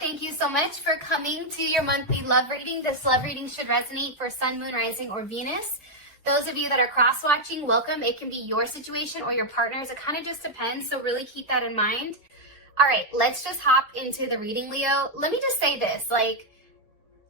thank you so much for coming to your monthly love reading. This love reading should resonate for Sun, Moon, Rising, or Venus. Those of you that are cross-watching, welcome. It can be your situation or your partner's. It kind of just depends, so really keep that in mind. All right, let's just hop into the reading, Leo. Let me just say this,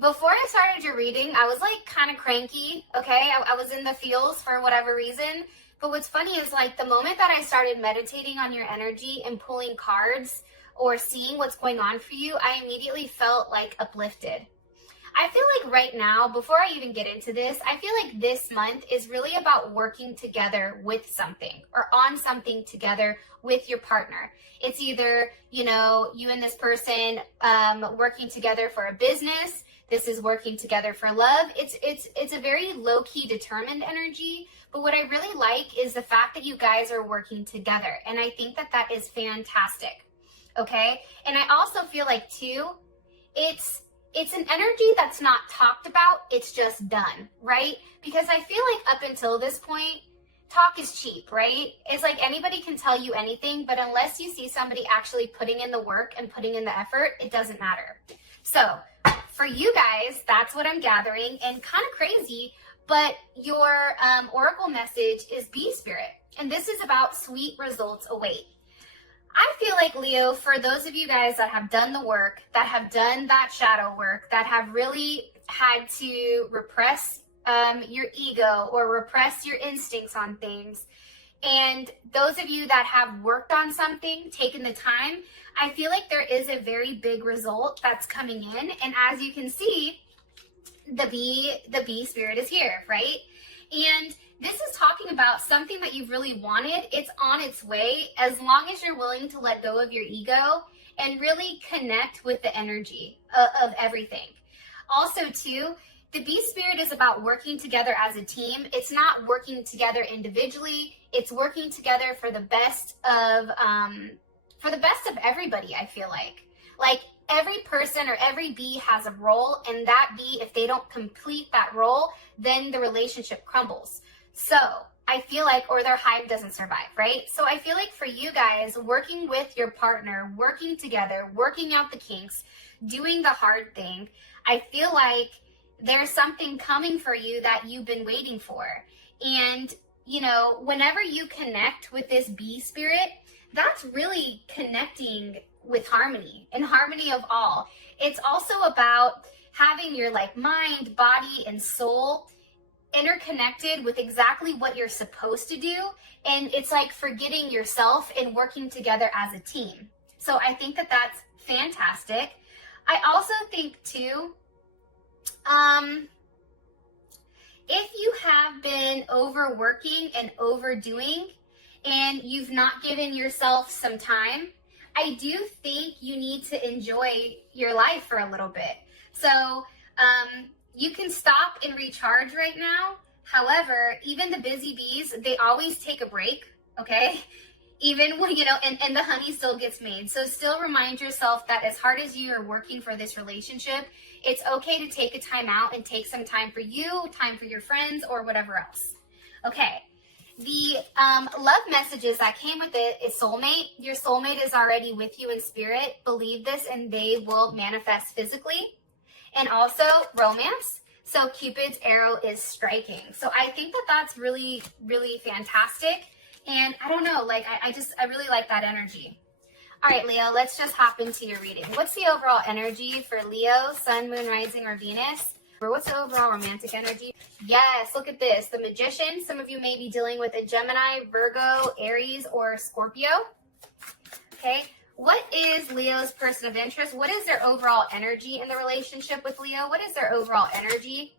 before I started your reading, I was kind of cranky, okay? I was in the feels for whatever reason. But what's funny is the moment that I started meditating on your energy and pulling cards or seeing what's going on for you, I immediately felt uplifted. I feel like right now, before I even get into this, I feel like this month is really about working together with something or on something together with your partner. It's either, you and this person working together for a business. This is working together for love. It's a very low-key determined energy. But what I really like is the fact that you guys are working together. And I think that that is fantastic. Okay? And I also feel like too, it's an energy that's not talked about, it's just done, right? Because I feel like up until this point, talk is cheap, right? It's like anybody can tell you anything, but unless you see somebody actually putting in the work and putting in the effort, it doesn't matter. So for you guys, that's what I'm gathering, and kind of crazy, but your oracle message is Bee Spirit, and this is about sweet results await. I feel like, Leo, for those of you guys that have done the work, that have done that shadow work, that have really had to repress your ego or repress your instincts on things, and those of you that have worked on something, taken the time, I feel like there is a very big result that's coming in. And as you can see, the bee spirit is here, right? And this is talking about something that you've really wanted. It's on its way, as long as you're willing to let go of your ego and really connect with the energy of everything. Also, too, the bee spirit is about working together as a team. It's not working together individually. It's working together for the best of everybody, I feel like. Every person or every bee has a role, and that bee, if they don't complete that role, then the relationship crumbles. So I feel like, or their hive doesn't survive, right? So I feel like for you guys, working with your partner, working together, working out the kinks, doing the hard thing, I feel like there's something coming for you that you've been waiting for. And, whenever you connect with this bee spirit, that's really connecting with harmony and harmony of all. It's also about having your mind, body, and soul interconnected with exactly what you're supposed to do. And it's forgetting yourself and working together as a team. So I think that that's fantastic. I also think too, if you have been overworking and overdoing and you've not given yourself some time, I do think you need to enjoy your life for a little bit. So you can stop and recharge right now. However, even the busy bees, they always take a break, okay? Even when, and the honey still gets made. So still remind yourself that as hard as you are working for this relationship, it's okay to take a time out and take some time for you, time for your friends, or whatever else. Okay. The love messages that came with it is soulmate. Your soulmate is already with you in spirit. Believe this and they will manifest physically. And also romance. So Cupid's arrow is striking. So I think that that's really, really fantastic. And I don't know, I really like that energy. All right, Leo, let's just hop into your reading. What's the overall energy for Leo, Sun, Moon, Rising, or Venus? Or what's the overall romantic energy? Yes, look at this. The Magician. Some of you may be dealing with a Gemini, Virgo, Aries, or Scorpio. Okay. What is Leo's person of interest? What is their overall energy in the relationship with Leo? What is their overall energy?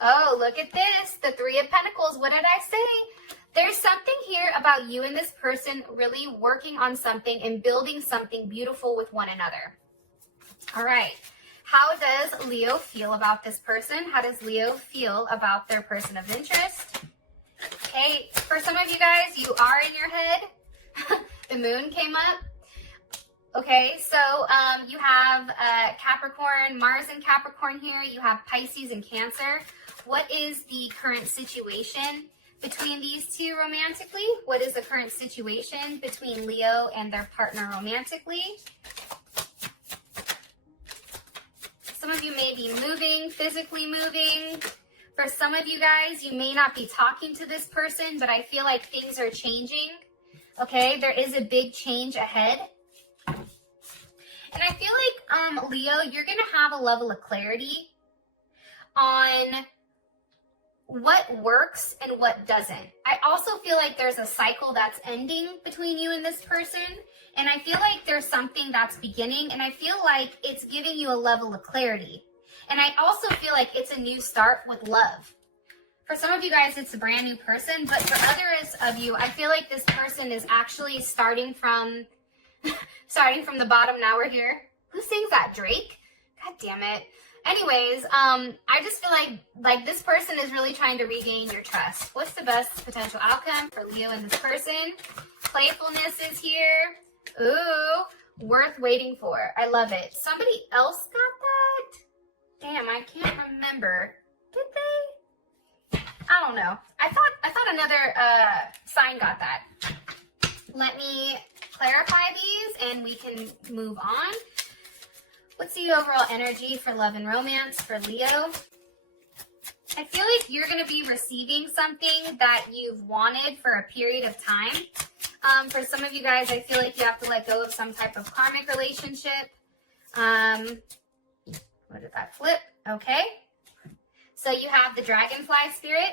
Oh, look at this. The Three of Pentacles. What did I say? There's something here about you and this person really working on something and building something beautiful with one another. All right. How does Leo feel about this person? How does Leo feel about their person of interest? Okay, for some of you guys, you are in your head. The moon came up. Okay, so you have Capricorn, Mars and Capricorn here. You have Pisces and Cancer. What is the current situation between these two romantically? What is the current situation between Leo and their partner romantically? Some of you may be moving, physically moving. For some of you guys, you may not be talking to this person, but I feel like things are changing. Okay, there is a big change ahead. And I feel like, Leo, you're going to have a level of clarity on what works and what doesn't. I also feel like there's a cycle that's ending between you and this person. And I feel like there's something that's beginning. And I feel like it's giving you a level of clarity. And I also feel like it's a new start with love. For some of you guys, it's a brand new person. But for others of you, I feel like this person is actually starting from the bottom. Now we're here. Who sings that? Drake? God damn it. Anyways, I just feel like this person is really trying to regain your trust. What's the best potential outcome for Leo and this person? Playfulness is here. Ooh, worth waiting for. I love it. Somebody else got that? Damn, I can't remember. Did they? I don't know. I thought another sign got that. Let me clarify these and we can move on. What's the overall energy for love and romance for Leo? I feel like you're going to be receiving something that you've wanted for a period of time. For some of you guys, I feel like you have to let go of some type of karmic relationship. What did that flip? Okay. So you have the dragonfly spirit.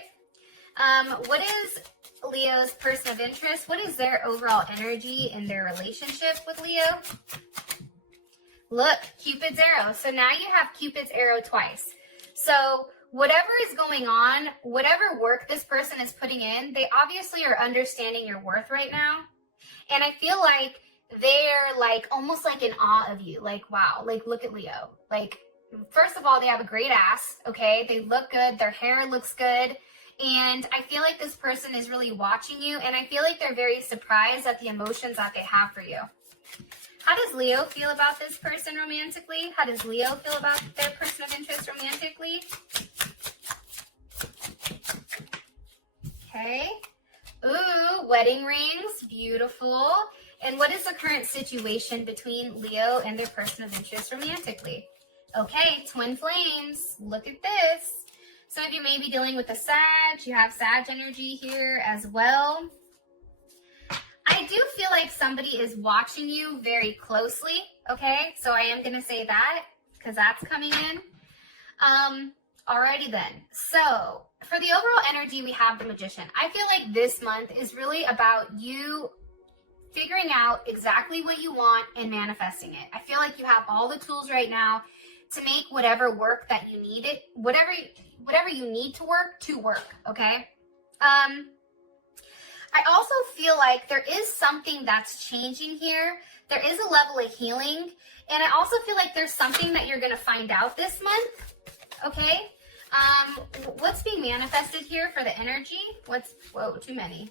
What is Leo's person of interest? What is their overall energy in their relationship with Leo? Look, Cupid's arrow. So now you have Cupid's arrow twice. So whatever is going on, whatever work this person is putting in, they obviously are understanding your worth right now. And I feel like they're like almost like in awe of you. Like, wow, like look at Leo. Like, first of all, they have a great ass. Okay. They look good. Their hair looks good. And I feel like this person is really watching you. And I feel like they're very surprised at the emotions that they have for you. How does Leo feel about this person romantically? How does Leo feel about their person of interest romantically? Okay. Ooh, wedding rings. Beautiful. And what is the current situation between Leo and their person of interest romantically? Okay, twin flames. Look at this. Some of you may be dealing with a Sag. You have Sag energy here as well. I do feel like somebody is watching you very closely, okay? So I am going to say that because that's coming in. Alrighty then. So for the overall energy, we have the Magician. I feel like this month is really about you figuring out exactly what you want and manifesting it. I feel like you have all the tools right now to make whatever work that you need it, whatever you need to work, okay? I also feel like there is something that's changing here. There is a level of healing. And I also feel like there's something that you're going to find out this month. Okay. What's being manifested here for the energy? Whoa, too many.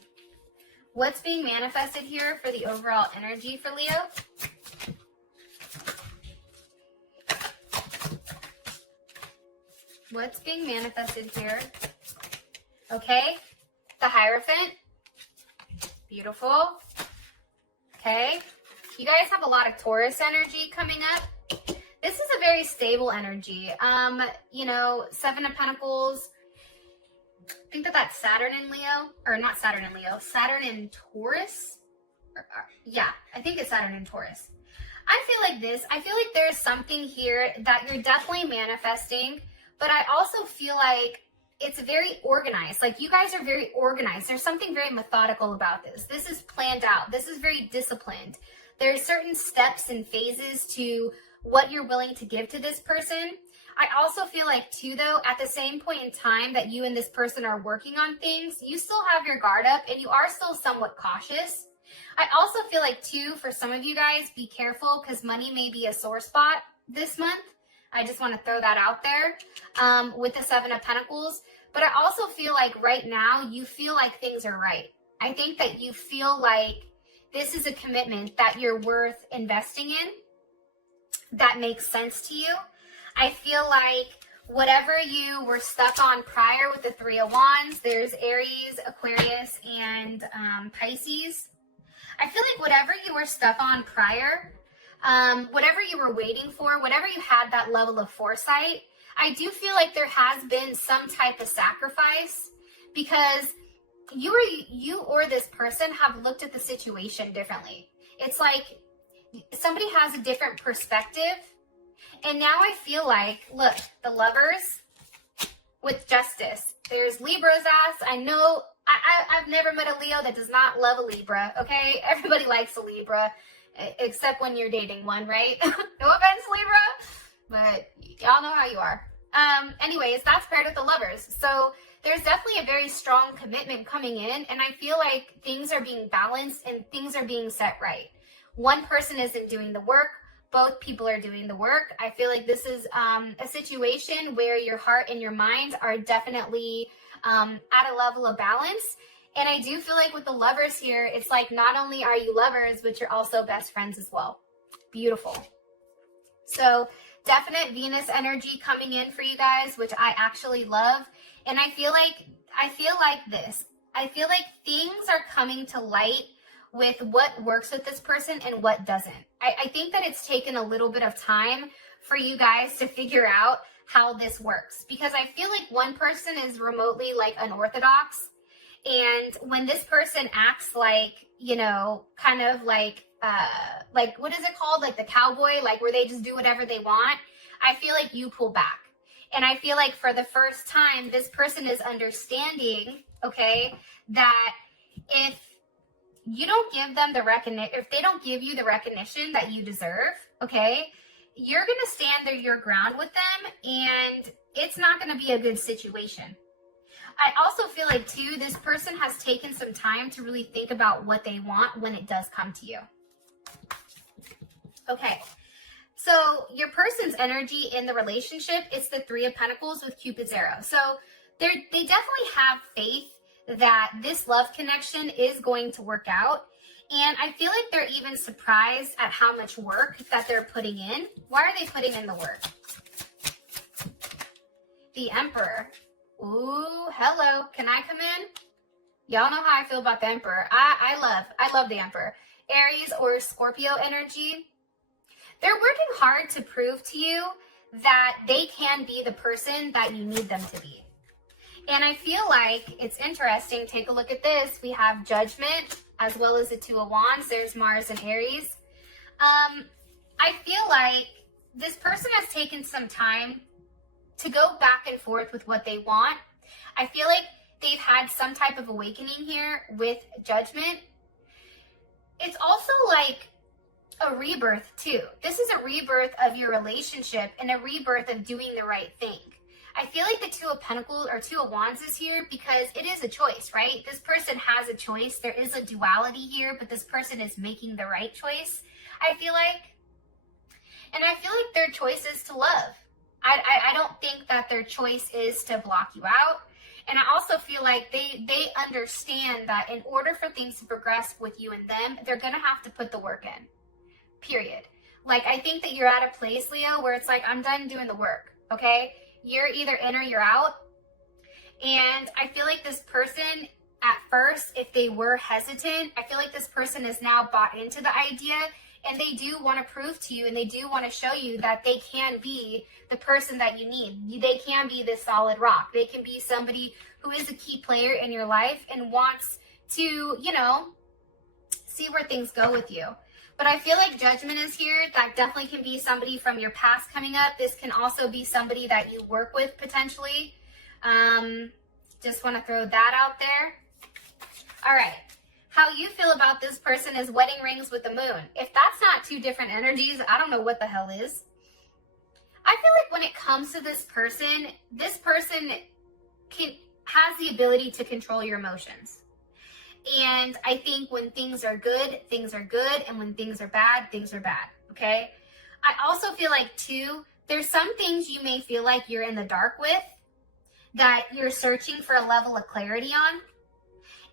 What's being manifested here for the overall energy for Leo? What's being manifested here? Okay. The Hierophant. Beautiful. Okay. You guys have a lot of Taurus energy coming up. This is a very stable energy. You know, Seven of Pentacles. I think that's Saturn in Leo. Or not Saturn in Leo. Saturn in Taurus. Yeah, I think it's Saturn in Taurus. I feel like this. I feel like there's something here that you're definitely manifesting. But I also feel like it's very organized. Like you guys are very organized. There's something very methodical about this. This is planned out. This is very disciplined. There's certain steps and phases to what you're willing to give to this person. I also feel like too, though, at the same point in time that you and this person are working on things, you still have your guard up and you are still somewhat cautious. I also feel like too, for some of you guys, be careful because money may be a sore spot this month. I just want to throw that out there with the Seven of Pentacles. But I also feel like right now you feel like things are right. I think that you feel like this is a commitment that you're worth investing in that makes sense to you. I feel like whatever you were stuck on prior with the Three of Wands, there's Aries, Aquarius, and Pisces. I feel like whatever you were stuck on prior, whatever you were waiting for, whatever you had that level of foresight, I do feel like there has been some type of sacrifice, because you or this person have looked at the situation differently. It's like somebody has a different perspective. And now I feel like, look, the Lovers with Justice. There's Libra's ass. I know I've never met a Leo that does not love a Libra, okay? Everybody likes a Libra, except when you're dating one, right? No offense, Libra, but y'all know how you are. Anyways, that's paired with the Lovers. So there's definitely a very strong commitment coming in, and I feel like things are being balanced and things are being set right. One person isn't doing the work. Both people are doing the work. I feel like this is a situation where your heart and your mind are definitely at a level of balance. And I do feel like with the Lovers here, it's like not only are you lovers, but you're also best friends as well. Beautiful. So definite Venus energy coming in for you guys, which I actually love. And I feel like this. I feel like things are coming to light with what works with this person and what doesn't. I think that it's taken a little bit of time for you guys to figure out how this works, because I feel like one person is remotely like unorthodox, and when this person acts like, you know, kind of like what is it called, like the cowboy, like where they just do whatever they want, I feel like you pull back. And I feel like for the first time, this person is understanding, okay, that if you don't give them the recognition, if they don't give you the recognition that you deserve, okay, you're going to stand your ground with them, and it's not going to be a good situation. I also feel like, too, this person has taken some time to really think about what they want when it does come to you. Okay, so your person's energy in the relationship is the Three of Pentacles with Cupid's arrow. So they definitely have faith that this love connection is going to work out. And I feel like they're even surprised at how much work that they're putting in. Why are they putting in the work? The Emperor. Ooh, hello. Can I come in? Y'all know how I feel about the Emperor. I love the Emperor. Aries or Scorpio energy. They're working hard to prove to you that they can be the person that you need them to be. And I feel like it's interesting. Take a look at this. We have Judgment as well as the Two of Wands. There's Mars and Aries. I feel like this person has taken some time to go back and forth with what they want. I feel like they've had some type of awakening here with Judgment. It's also like a rebirth too. This is a rebirth of your relationship and a rebirth of doing the right thing. I feel like the Two of Pentacles or Two of Wands is here because it is a choice, right? This person has a choice. There is a duality here, but this person is making the right choice, I feel like. And I feel like their choice is to love. I don't think that their choice is to block you out. And I also feel like they understand that in order for things to progress with you and them, they're going to have to put the work in, period. Like, I think that you're at a place, Leo, where it's like, I'm done doing the work, okay? You're either in or you're out. And I feel like this person, at first, if they were hesitant, I feel like this person is now bought into the idea, and they do want to prove to you and they do want to show you that they can be the person that you need. They can be this solid rock. They can be somebody who is a key player in your life and wants to, you know, see where things go with you. But I feel like Judgment is here. That definitely can be somebody from your past coming up. This can also be somebody that you work with potentially. Just want to throw that out there. All right. How you feel about this person is wedding rings with the moon. If that's not two different energies, I don't know what the hell is. I feel like when it comes to this person has the ability to control your emotions. And I think when things are good, and when things are bad, okay? I also feel like, too, there's some things you may feel like you're in the dark with that you're searching for a level of clarity on.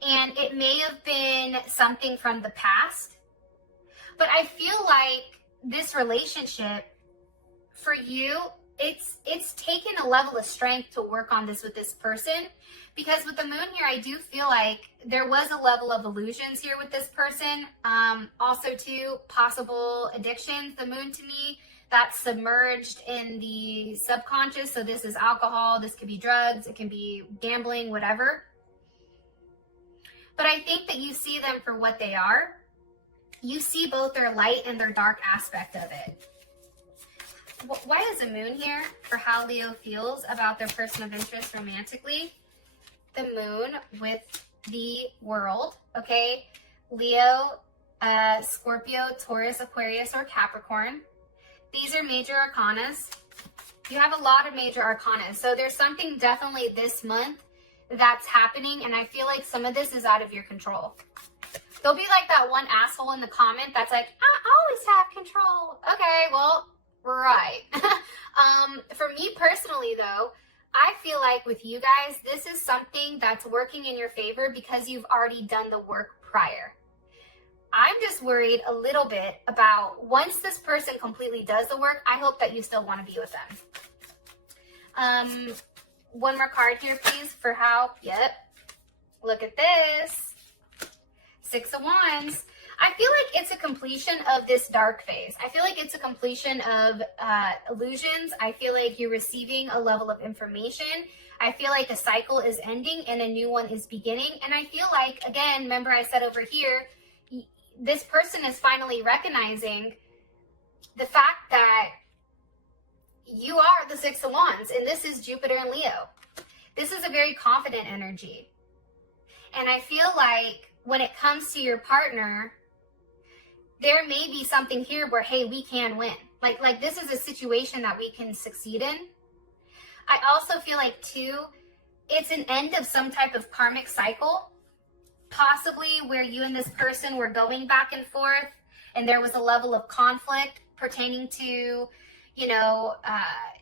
And it may have been something from the past. But I feel like this relationship, for you, it's taken a level of strength to work on this with this person, because with the moon here, I do feel like there was a level of illusions here with this person. Also too, possible addictions. The moon to me, that's submerged in the subconscious. So this is alcohol, this could be drugs, it can be gambling, whatever. But I think that you see them for what they are. You see both their light and their dark aspect of it. Why is the moon here for how Leo feels about their person of interest romantically? The moon with the world, okay? Leo, Scorpio, Taurus, Aquarius, or Capricorn. These are major arcanas. You have a lot of major arcanas. So there's something definitely this month that's happening, and I feel like some of this is out of your control. There'll be like that one asshole in the comment that's like, I always have control. Okay, well, right. For me personally though, I feel like with you guys, this is something that's working in your favor because you've already done the work prior. I'm just worried a little bit about once this person completely does the work, I hope that you still want to be with them. One more card here, please, for how, yep. Look at this. 6 of Wands. I feel like it's a completion of this dark phase. I feel like it's a completion of illusions. I feel like you're receiving a level of information. I feel like a cycle is ending and a new one is beginning. And I feel like, again, remember I said over here, this person is finally recognizing the fact that you are the 6 of Wands, and this is Jupiter and Leo. This is a very confident energy. And I feel like when it comes to your partner, there may be something here where, hey, we can win. Like this is a situation that we can succeed in. I also feel like, too, it's an end of some type of karmic cycle, possibly where you and this person were going back and forth, and there was a level of conflict pertaining to, you know,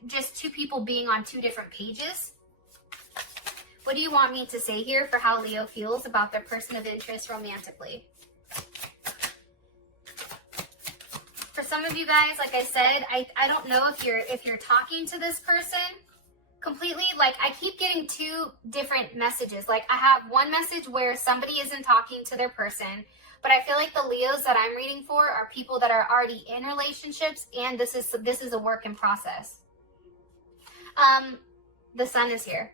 just two people being on two different pages. What do you want me to say here for how Leo feels about their person of interest romantically? For some of you guys, like I said, I don't know if you're talking to this person completely. Like, I keep getting two different messages. Like, I have one message where somebody isn't talking to their person, but I feel like the Leos that I'm reading for are people that are already in relationships, and this is a work in process. The Sun is here.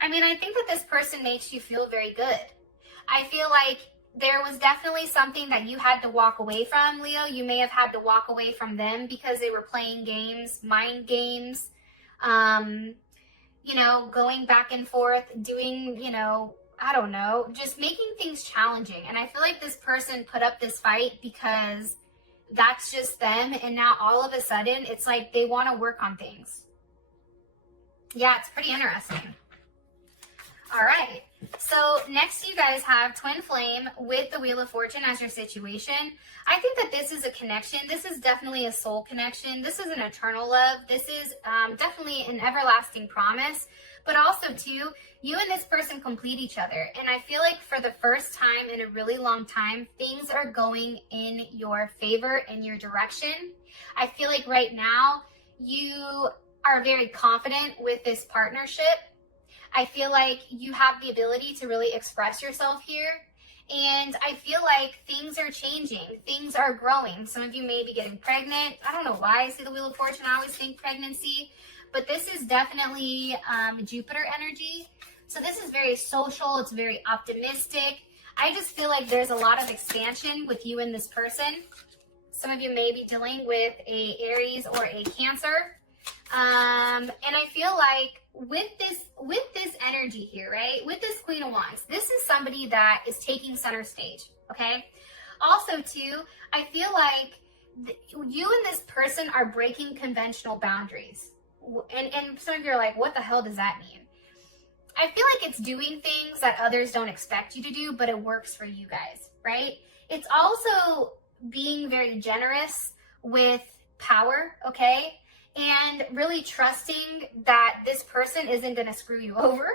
I mean, I think that this person makes you feel very good. I feel like there was definitely something that you had to walk away from, Leo. You may have had to walk away from them because they were playing games, mind games, you know, going back and forth, doing, you know, I don't know, just making things challenging. And I feel like this person put up this fight because that's just them. And now all of a sudden, it's like they want to work on things. Yeah, it's pretty interesting. All right. So next you guys have Twin Flame with the Wheel of Fortune as your situation. I think that this is a connection. This is definitely a soul connection. This is an eternal love. This is definitely an everlasting promise. But also, too, you and this person complete each other. And I feel like for the first time in a really long time, things are going in your favor, in your direction. I feel like right now you are very confident with this partnership. I feel like you have the ability to really express yourself here. And I feel like things are changing. Things are growing. Some of you may be getting pregnant. I don't know why I see the Wheel of Fortune. I always think pregnancy. But this is definitely Jupiter energy. So this is very social. It's very optimistic. I just feel like there's a lot of expansion with you and this person. Some of you may be dealing with a Aries or a Cancer. And I feel like with this energy here, right? With this Queen of Wands, this is somebody that is taking center stage, okay? Also, too, I feel like you and this person are breaking conventional boundaries. And some of you are like, what the hell does that mean? I feel like it's doing things that others don't expect you to do, but it works for you guys, right? It's also being very generous with power, okay? And really trusting that this person isn't going to screw you over.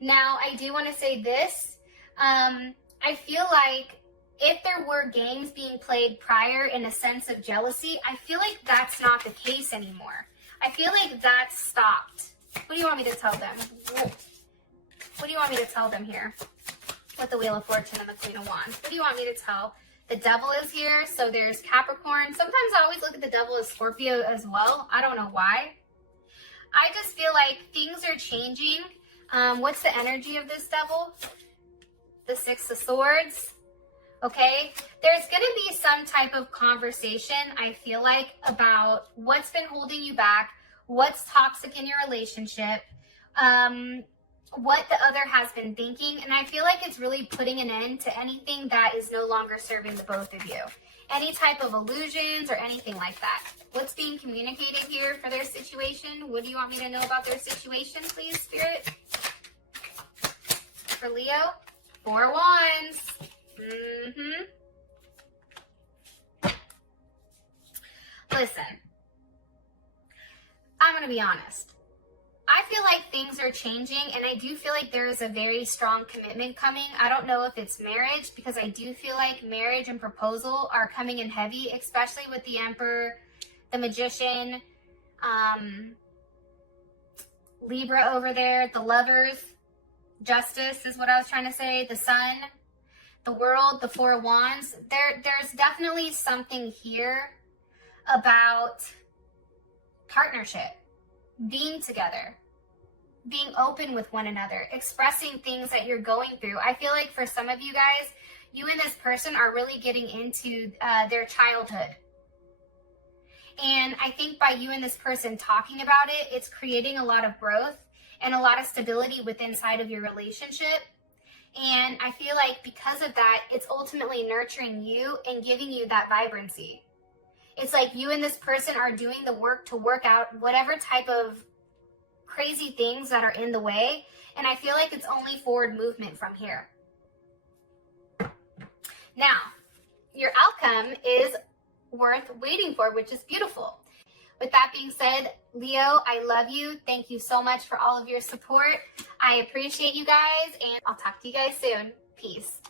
Now, I do want to say this. I feel like if there were games being played prior in a sense of jealousy, I feel like that's not the case anymore. I feel like that's stopped. What do you want me to tell them? What do you want me to tell them here with the Wheel of Fortune and the Queen of Wands? What do you want me to tell? The Devil is here, so there's Capricorn. Sometimes I always look at the Devil as Scorpio as well. I don't know why. I just feel like things are changing. What's the energy of this Devil? The Six of Swords. Okay, there's going to be some type of conversation, I feel like, about what's been holding you back, what's toxic in your relationship, what the other has been thinking, and I feel like it's really putting an end to anything that is no longer serving the both of you. Any type of illusions or anything like that. What's being communicated here for their situation? What do you want me to know about their situation, please, Spirit? For Leo, 4 Wands. Listen, I'm going to be honest. I feel like things are changing, and I do feel like there is a very strong commitment coming. I don't know if it's marriage, because I do feel like marriage and proposal are coming in heavy, especially with the Emperor, the Magician, Libra over there, the Lovers, Justice is what I was trying to say, the Sun, the World, the 4 Wands. There's definitely something here about partnership, being together, being open with one another, expressing things that you're going through. I feel like for some of you guys, you and this person are really getting into their childhood. And I think by you and this person talking about it, it's creating a lot of growth and a lot of stability within inside of your relationship. And I feel like because of that, it's ultimately nurturing you and giving you that vibrancy. It's like you and this person are doing the work to work out whatever type of crazy things that are in the way. And I feel like it's only forward movement from here. Now, your outcome is worth waiting for, which is beautiful. With that being said, Leo, I love you. Thank you so much for all of your support. I appreciate you guys, and I'll talk to you guys soon. Peace.